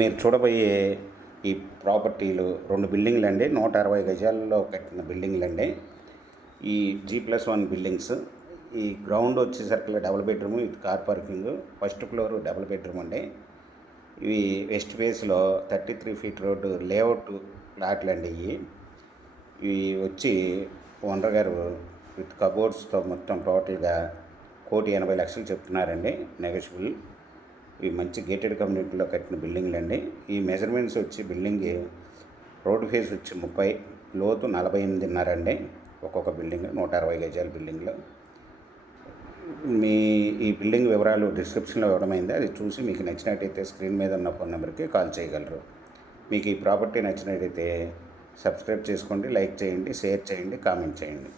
మీరు చూడబోయే ఈ ప్రాపర్టీలు 2 బిల్డింగ్లు అండి. 160 గజాల్లో కట్టిన బిల్డింగ్లు అండి. ఈ G+1 బిల్డింగ్స్. ఈ గ్రౌండ్ వచ్చేసరికి double bedroom with car parking. First floor double bedroom అండి. ఇవి వెస్ట్ ఫేస్లో 33 ఫీట్ రోడ్డు లేఅవుట్ ప్లాట్లు అండి. ఇవి వచ్చి ఓనర్ గారు విత్ కబోర్డ్స్తో మొత్తం టోటల్గా 1,80,00,000 చెప్తున్నారండి. నెగోషియబుల్. ఇవి మంచి గేటెడ్ కమ్యూనిటీలో కట్టిన బిల్డింగ్లు అండి. ఈ మెజర్మెంట్స్ వచ్చి బిల్డింగ్ రోడ్ ఫేస్ వచ్చి 30, లోతు 48.5 అండి. ఒక్కొక్క బిల్డింగ్ 160 గజాల బిల్డింగ్లో. ఈ బిల్డింగ్ వివరాలు డిస్క్రిప్షన్లో ఇవ్వడమైంది. అది చూసి మీకు నచ్చినట్టయితే స్క్రీన్ మీద ఉన్న ఫోన్ నెంబర్కి కాల్ చేయగలరు. మీకు ఈ ప్రాపర్టీ నచ్చినట్టయితే సబ్స్క్రైబ్ చేసుకోండి, లైక్ చేయండి, షేర్ చేయండి, కామెంట్ చేయండి.